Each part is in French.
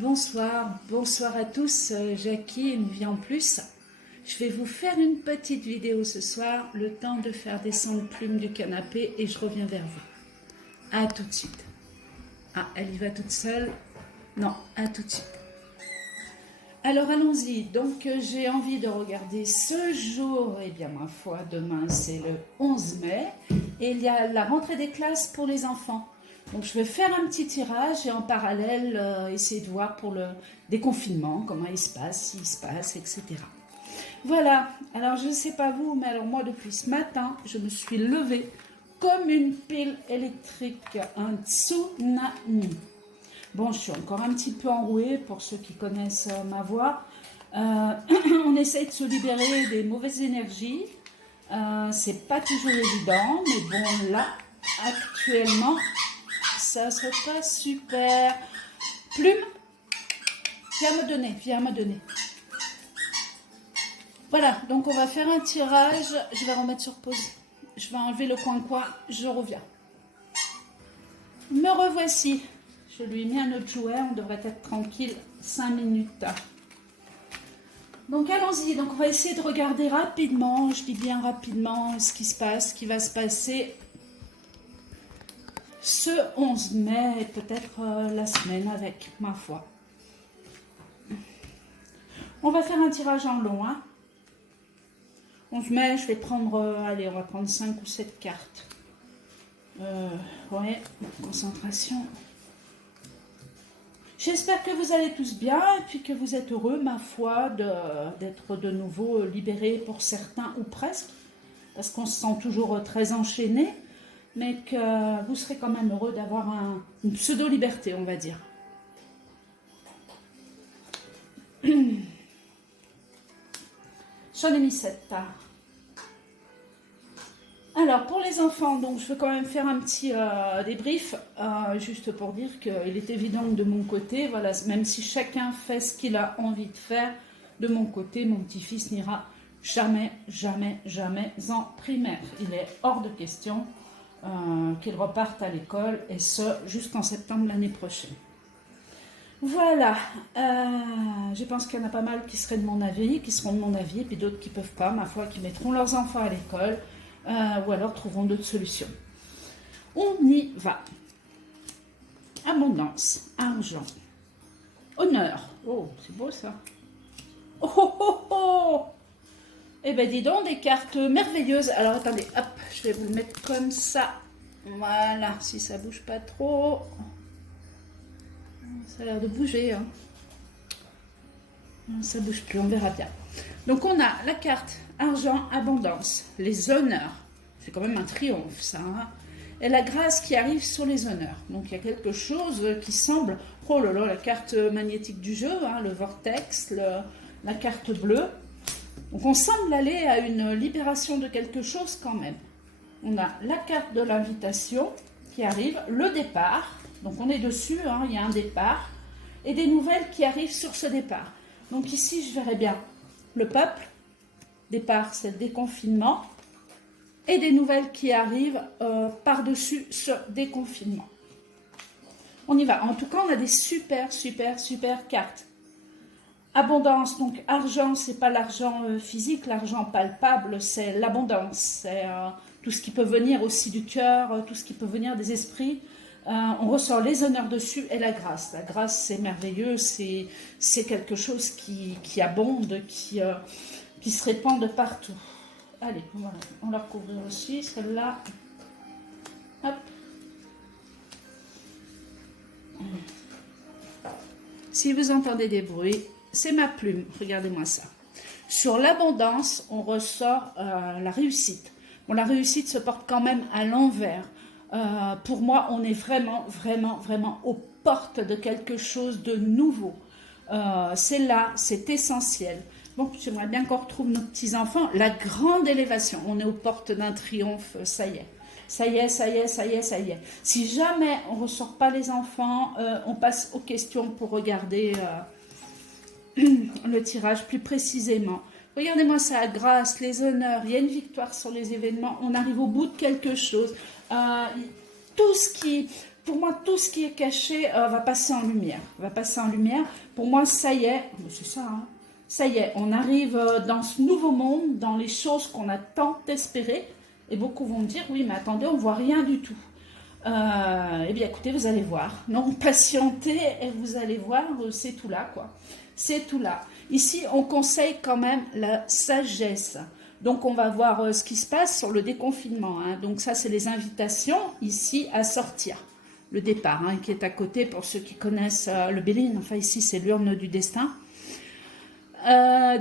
Bonsoir, bonsoir à tous, Jackie, une vie en plus. Je vais vous faire une petite vidéo ce soir, le temps de faire descendre Plume du canapé et je reviens vers vous. À tout de suite. Ah, elle y va toute seule? Non, à tout de suite. Alors allons-y, donc j'ai envie de regarder ce jour, et bien ma foi, demain c'est le 11 mai, et il y a la rentrée des classes pour les enfants. Donc je vais faire un petit tirage et en parallèle essayer de voir pour le déconfinement, comment il se passe, s'il se passe, etc. Voilà, alors je ne sais pas vous, mais alors moi depuis ce matin, je me suis levée comme une pile électrique, un tsunami. Bon, je suis encore un petit peu enrouée pour ceux qui connaissent ma voix. On essaye de se libérer des mauvaises énergies. C'est pas toujours évident, mais bon, là, actuellement, ça se passe super. Plume, viens me donner. Voilà, donc on va faire un tirage. Je vais remettre sur pause. Je vais enlever le coin-coin, je reviens. Me revoici. Je lui ai mis un autre jouet, on devrait être tranquille 5 minutes. Donc allons-y, donc on va essayer de regarder rapidement, je dis bien rapidement, ce qui se passe, ce qui va se passer ce 11 mai et peut-être la semaine avec, ma foi. On va faire un tirage en long. 11 mai, je vais prendre, allez, on va prendre 5 ou 7 cartes. Ouais, concentration. J'espère que vous allez tous bien et puis que vous êtes heureux, ma foi, d'être de nouveau libérés pour certains ou presque, parce qu'on se sent toujours très enchaîné, mais que vous serez quand même heureux d'avoir une pseudo-liberté, on va dire. J'en ai mis 7. Alors, pour les enfants, donc je vais quand même faire un petit débrief, juste pour dire qu'il est évident que de mon côté, voilà, même si chacun fait ce qu'il a envie de faire, de mon côté, mon petit-fils n'ira jamais, jamais, jamais en primaire. Il est hors de question qu'il reparte à l'école, et ce, jusqu'en septembre l'année prochaine. Voilà, je pense qu'il y en a pas mal qui seraient de mon avis, qui seront de mon avis, et puis d'autres qui ne peuvent pas, ma foi, qui mettront leurs enfants à l'école, ou alors trouveront d'autres solutions. On y va. Abondance, argent, honneur. Oh, c'est beau ça. Oh, oh, oh, oh. Eh bien, dis donc, des cartes merveilleuses. Alors, attendez, hop, je vais vous le mettre comme ça. Voilà, si ça bouge pas trop. Ça a l'air de bouger. Hein. Ça bouge plus, on verra bien. Donc, on a la carte argent, abondance, les honneurs. C'est quand même un triomphe, ça. Hein. Et la grâce qui arrive sur les honneurs. Donc, il y a quelque chose qui semble... Oh là là, la carte magnétique du jeu, hein, le vortex, la carte bleue. Donc, on semble aller à une libération de quelque chose quand même. On a la carte de l'invitation qui arrive, le départ. Donc, on est dessus, hein, il y a un départ. Et des nouvelles qui arrivent sur ce départ. Donc, ici, je verrai bien le peuple. Départ, c'est le déconfinement. Et des nouvelles qui arrivent par-dessus ce déconfinement. On y va. En tout cas, on a des super, super, super cartes. Abondance, donc argent, c'est pas l'argent physique, l'argent palpable, c'est l'abondance. C'est tout ce qui peut venir aussi du cœur, tout ce qui peut venir des esprits. On ressort les honneurs dessus et la grâce. La grâce, c'est merveilleux, c'est quelque chose qui abonde, qui se répand de partout. Allez, voilà. On va recouvrir aussi, celle-là. Hop. Si vous entendez des bruits, c'est ma plume. Regardez-moi ça. Sur l'abondance, on ressort la réussite. Bon, la réussite se porte quand même à l'envers. Pour moi, on est vraiment, vraiment, vraiment aux portes de quelque chose de nouveau. C'est là, c'est essentiel. Bon, j'aimerais bien qu'on retrouve nos petits-enfants. La grande élévation, on est aux portes d'un triomphe, ça y est. Ça y est, ça y est, ça y est, ça y est. Si jamais on ne ressort pas les enfants, on passe aux questions pour regarder le tirage plus précisément. Regardez-moi ça, grâce, les honneurs, il y a une victoire sur les événements, on arrive au bout de quelque chose. Tout ce pour moi, tout ce qui est caché va passer en lumière. Va passer en lumière. Pour moi, ça y est, c'est ça, hein. Ça y est, on arrive dans ce nouveau monde, dans les choses qu'on a tant espérées. Et beaucoup vont me dire, oui, mais attendez, on ne voit rien du tout. Eh bien, écoutez, vous allez voir. Non, patientez et vous allez voir, c'est tout là, quoi. C'est tout là. Ici, on conseille quand même la sagesse. Donc, on va voir ce qui se passe sur le déconfinement, hein. Donc, ça, c'est les invitations ici à sortir. Le départ, hein, qui est à côté pour ceux qui connaissent le Béline. Enfin, ici, c'est l'urne du destin.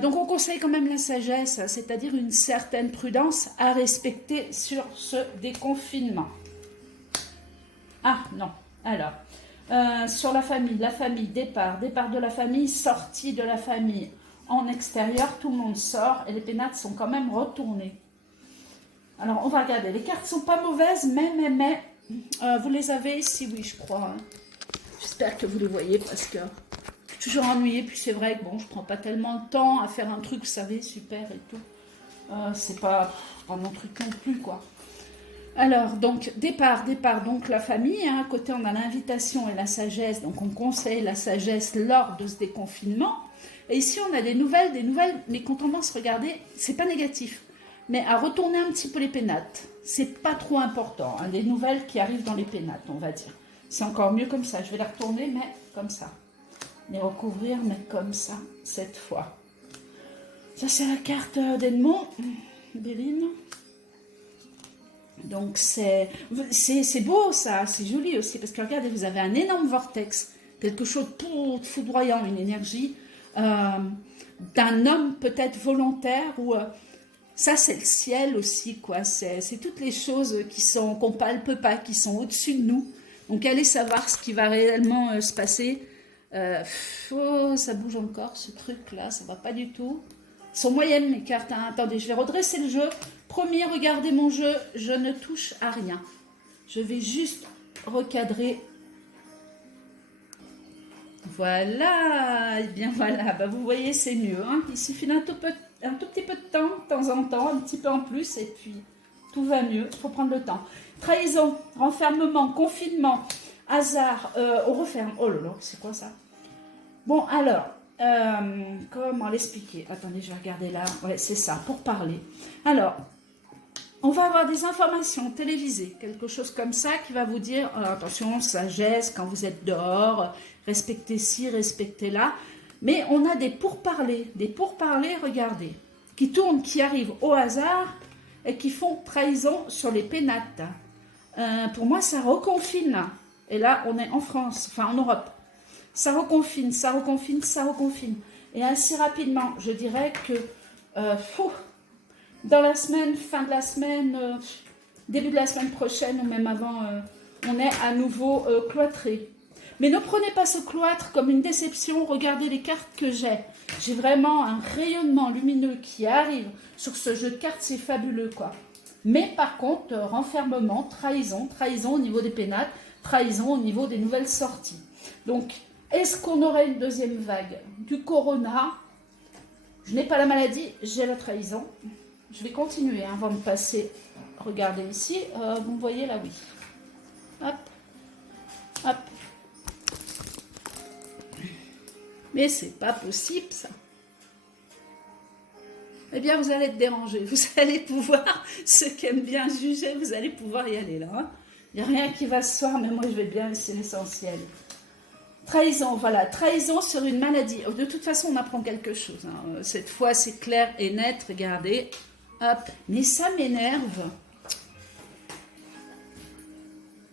Donc, on conseille quand même la sagesse, c'est-à-dire une certaine prudence à respecter sur ce déconfinement. Ah, non. Alors, sur la famille, départ de la famille, sortie de la famille. En extérieur, tout le monde sort et les pénates sont quand même retournées. Alors, on va regarder. Les cartes sont pas mauvaises, mais vous les avez ici, oui, je crois. Hein. J'espère que vous les voyez parce que je suis toujours ennuyée. Puis c'est vrai que bon, je prends pas tellement de temps à faire un truc, vous savez, super et tout. C'est pas mon truc non plus, quoi. Alors, donc, départ, donc la famille. Hein, à côté, on a l'invitation et la sagesse. Donc, on conseille la sagesse lors de ce déconfinement. Et ici, on a des nouvelles, mais quand on commence à regarder, c'est pas négatif. Mais à retourner un petit peu les pénates. C'est pas trop important. Hein, des nouvelles qui arrivent dans les pénates, on va dire. C'est encore mieux comme ça. Je vais les retourner, mais comme ça. Les recouvrir, mais comme ça, cette fois. Ça, c'est la carte d'Edmond, Béline. Donc, c'est beau, ça. C'est joli aussi. Parce que regardez, vous avez un énorme vortex. Quelque chose de foudroyant, une énergie d'un homme peut-être volontaire. Ou ça, c'est le ciel aussi, quoi. C'est toutes les choses qu'on ne palpe pas, qui sont au-dessus de nous. Donc, allez savoir ce qui va réellement se passer. Ça bouge encore, ce truc-là. Ça ne va pas du tout. Elles sont moyennes, mes cartes. Hein. Attendez, je vais redresser le jeu. Premier, regardez mon jeu. Je ne touche à rien. Je vais juste recadrer. Voilà. Et bien voilà. Bah, vous voyez, c'est mieux. Hein. Il suffit d'un tout petit peu de temps, de temps en temps, un petit peu en plus. Et puis, tout va mieux. Il faut prendre le temps. Trahison, renfermement, confinement, hasard. On referme. Oh là là, c'est quoi ça? Bon, alors... comment l'expliquer? Attendez, je vais regarder là. Ouais, c'est ça, pour parler. Alors, on va avoir des informations télévisées, quelque chose comme ça qui va vous dire, attention, sagesse, quand vous êtes dehors, respectez ci, respectez là. Mais on a des pourparlers, regardez, qui tournent, qui arrivent au hasard et qui font trahison sur les pénates. Pour moi, ça reconfine. Et là, on est en France, enfin en Europe. Ça reconfine. Et assez rapidement, je dirais que dans la semaine, fin de la semaine, début de la semaine prochaine ou même avant, on est à nouveau cloîtré. Mais ne prenez pas ce cloître comme une déception. Regardez les cartes que j'ai. J'ai vraiment un rayonnement lumineux qui arrive sur ce jeu de cartes. C'est fabuleux, quoi. Mais par contre, renfermement, trahison au niveau des pénates, trahison au niveau des nouvelles sorties. Donc, est-ce qu'on aurait une deuxième vague du corona? Je n'ai pas la maladie, j'ai la trahison. Je vais continuer avant de passer. Regardez ici, vous voyez là, oui. Hop, hop. Mais c'est pas possible, ça. Eh bien, vous allez être dérangé. Vous allez pouvoir, ceux qui aiment bien juger, vous allez pouvoir y aller là. Hein. Il n'y a rien qui va se faire, mais moi, je vais bien laisser l'essentiel. Trahison, voilà, trahison sur une maladie. De toute façon, on apprend quelque chose. Hein. Cette fois, c'est clair et net, regardez. Hop, mais ça m'énerve.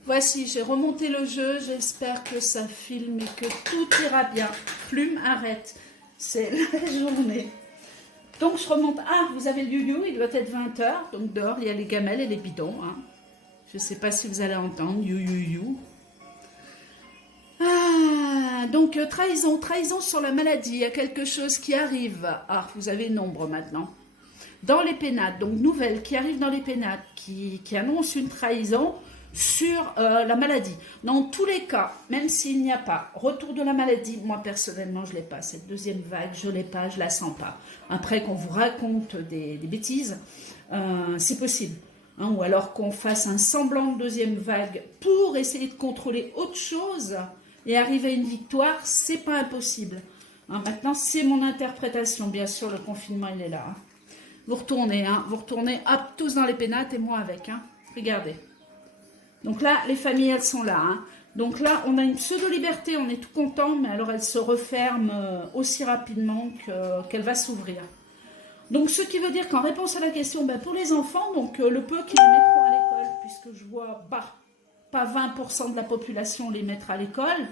Voici, j'ai remonté le jeu, j'espère que ça filme et que tout ira bien. Plume, arrête. C'est la journée. Donc, je remonte. Ah, vous avez le you-you, il doit être 20h. Donc, dehors, il y a les gamelles et les bidons. Hein. Je ne sais pas si vous allez entendre. You. Ah, donc trahison sur la maladie, il y a quelque chose qui arrive. Ah, vous avez nombre maintenant. Dans les pénates, donc nouvelle qui arrive dans les pénates, qui annonce une trahison sur la maladie. Dans tous les cas, même s'il n'y a pas retour de la maladie, moi personnellement je ne l'ai pas, cette deuxième vague, je ne l'ai pas, je ne la sens pas. Après qu'on vous raconte des bêtises, c'est possible. hein, ou alors qu'on fasse un semblant de deuxième vague pour essayer de contrôler autre chose et arriver à une victoire, c'est pas impossible. Hein, maintenant, c'est mon interprétation, bien sûr, le confinement, il est là. Hein. Vous retournez, hop, tous dans les pénates et moi avec. Hein. Regardez. Donc là, les familles, elles sont là. Hein. Donc là, on a une pseudo-liberté, on est tout content, mais alors elle se referme aussi rapidement qu'elle va s'ouvrir. Donc ce qui veut dire qu'en réponse à la question, ben, pour les enfants, donc le peu qui les mettront à l'école, puisque je vois pas 20% de la population les mettre à l'école,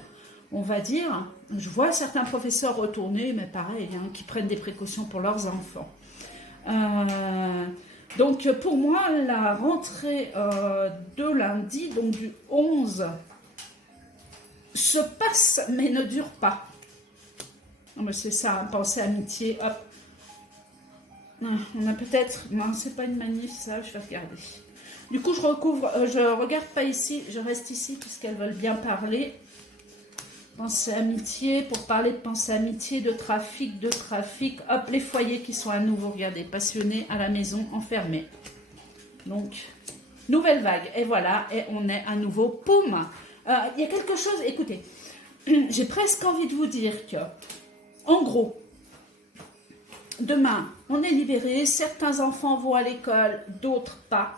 on va dire, je vois certains professeurs retourner, mais pareil, hein, qui prennent des précautions pour leurs enfants. Donc pour moi, la rentrée de lundi, donc du 11, se passe mais ne dure pas. Non, mais c'est ça, hein, pensée amitié, hop. On a peut-être... Non, c'est pas une manif, ça, je vais regarder. Du coup, je regarde pas ici, je reste ici puisqu'elles veulent bien parler. Pensée amitié, pour parler de pensée amitié, de trafic. Hop, les foyers qui sont à nouveau, regardez, passionnés à la maison, enfermés. Donc, nouvelle vague. Et voilà, et on est à nouveau, poum. Il y a quelque chose, écoutez, j'ai presque envie de vous dire que, en gros, demain, on est libéré, certains enfants vont à l'école, d'autres pas.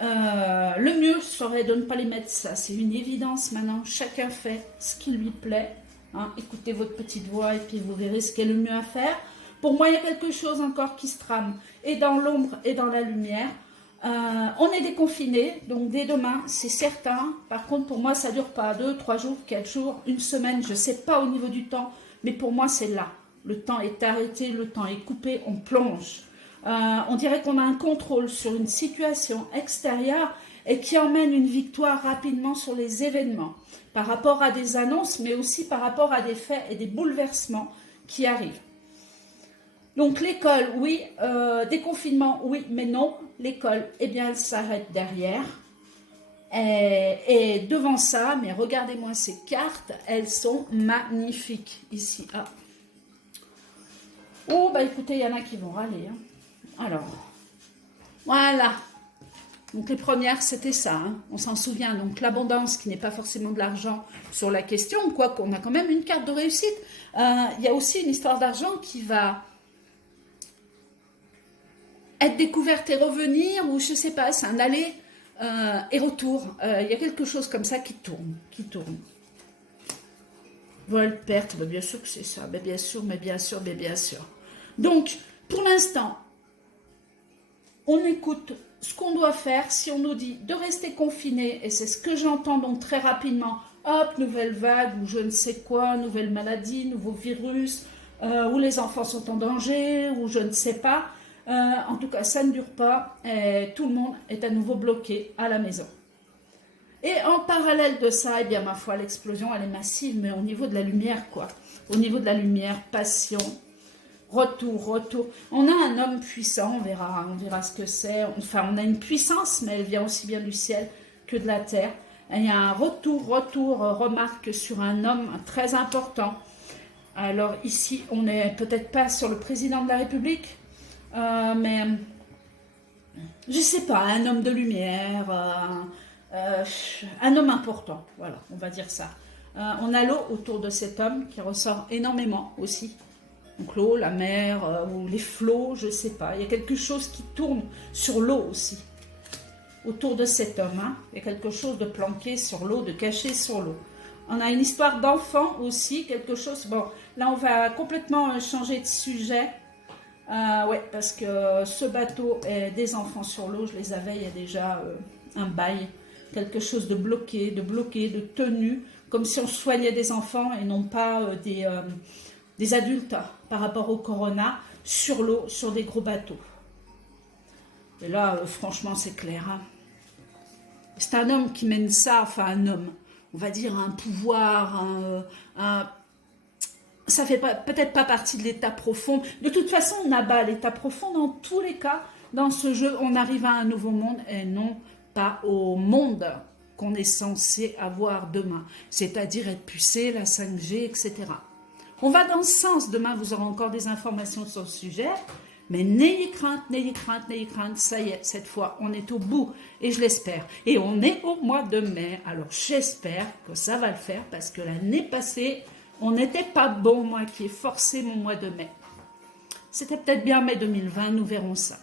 Le mieux serait de ne pas les mettre, ça c'est une évidence maintenant, chacun fait ce qui lui plaît, hein. Écoutez votre petite voix et puis vous verrez ce qui est le mieux à faire. Pour moi il y a quelque chose encore qui se trame, et dans l'ombre et dans la lumière. On est déconfiné, donc dès demain c'est certain. Par contre pour moi ça ne dure pas 2, 3 jours, 4 jours, une semaine, je ne sais pas au niveau du temps, mais pour moi c'est là. Le temps est arrêté, le temps est coupé, on plonge. On dirait qu'on a un contrôle sur une situation extérieure et qui emmène une victoire rapidement sur les événements, par rapport à des annonces, mais aussi par rapport à des faits et des bouleversements qui arrivent. Donc l'école, oui, déconfinement, oui, mais non. L'école, eh bien, elle s'arrête derrière. Et devant ça, mais regardez-moi ces cartes, elles sont magnifiques ici. Ah. Oh, bah écoutez, il y en a qui vont râler. Hein. Alors, voilà. Donc les premières, c'était ça. Hein. On s'en souvient. Donc l'abondance, qui n'est pas forcément de l'argent sur la question, quoique on a quand même une carte de réussite. Il y a aussi une histoire d'argent qui va être découverte et revenir, ou je ne sais pas, c'est un aller et retour. Il y a quelque chose comme ça qui tourne. Vol, perte, bah bien sûr que c'est ça. Bah bien sûr. Donc, pour l'instant, on écoute ce qu'on doit faire. Si on nous dit de rester confiné, et c'est ce que j'entends donc très rapidement, hop, nouvelle vague, ou je ne sais quoi, nouvelle maladie, nouveau virus, où les enfants sont en danger, ou je ne sais pas. En tout cas, ça ne dure pas, et tout le monde est à nouveau bloqué à la maison. Et en parallèle de ça, eh bien, ma foi, l'explosion, elle est massive, mais au niveau de la lumière, quoi. Au niveau de la lumière, passion, retour. On a un homme puissant, on verra ce que c'est. Enfin, on a une puissance, mais elle vient aussi bien du ciel que de la terre. Et il y a un retour, remarque sur un homme très important. Alors ici, on n'est peut-être pas sur le président de la République, mais je ne sais pas, un homme de lumière, un homme important, voilà, on va dire ça. On a l'eau autour de cet homme qui ressort énormément aussi. Donc l'eau, la mer, ou les flots, je ne sais pas. Il y a quelque chose qui tourne sur l'eau aussi. Autour de cet homme, hein. Il y a quelque chose de planqué sur l'eau, de caché sur l'eau. On a une histoire d'enfant aussi, quelque chose... Bon, là on va complètement changer de sujet. Ouais, parce que ce bateau et des enfants sur l'eau, je les avais il y a déjà un bail. Quelque chose de bloqué, de tenu, comme si on soignait des enfants et non pas des adultes par rapport au corona, sur l'eau, sur des gros bateaux. Et là, franchement, c'est clair. Hein. C'est un homme qui mène ça, enfin un homme, on va dire un pouvoir, ça fait peut-être pas partie de l'état profond. De toute façon, on abat l'état profond dans tous les cas. Dans ce jeu, on arrive à un nouveau monde et non pas au monde qu'on est censé avoir demain. C'est-à-dire être pucé, la 5G, etc. On va dans ce sens. Demain, vous aurez encore des informations sur le sujet. Mais n'ayez crainte, n'ayez crainte, n'ayez crainte. Ça y est, cette fois, on est au bout. Et je l'espère. Et on est au mois de mai. Alors j'espère que ça va le faire parce que l'année passée, on n'était pas bon, moi qui ai forcé mon mois de mai. C'était peut-être bien mai 2020, nous verrons ça.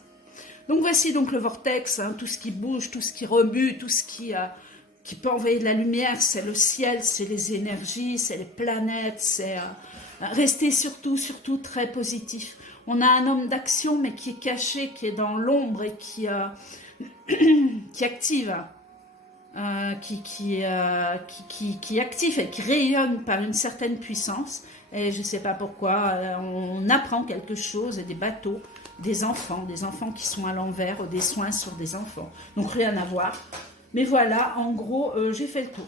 Donc voici donc le vortex, hein, tout ce qui bouge, tout ce qui remue, tout ce qui peut envoyer de la lumière, c'est le ciel, c'est les énergies, c'est les planètes, c'est rester surtout très positif. On a un homme d'action mais qui est caché, qui est dans l'ombre et qui active, qui active et qui rayonne par une certaine puissance. Et je ne sais pas pourquoi, on apprend quelque chose, et des bateaux, des enfants qui sont à l'envers, des soins sur des enfants. Donc rien à voir. Mais voilà, en gros, j'ai fait le tour.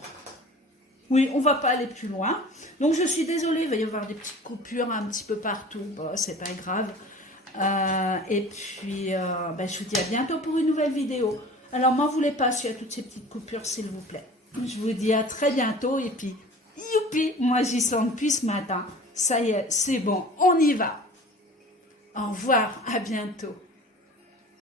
Oui, on ne va pas aller plus loin. Donc je suis désolée, il va y avoir des petites coupures un petit peu partout. Bon, c'est pas grave. Et puis, je vous dis à bientôt pour une nouvelle vidéo. Alors, m'en voulez pas s'il y a toutes ces petites coupures, s'il vous plaît. Je vous dis à très bientôt. Et puis, youpi, moi j'y sens depuis ce matin. Ça y est, c'est bon, on y va. Au revoir, à bientôt.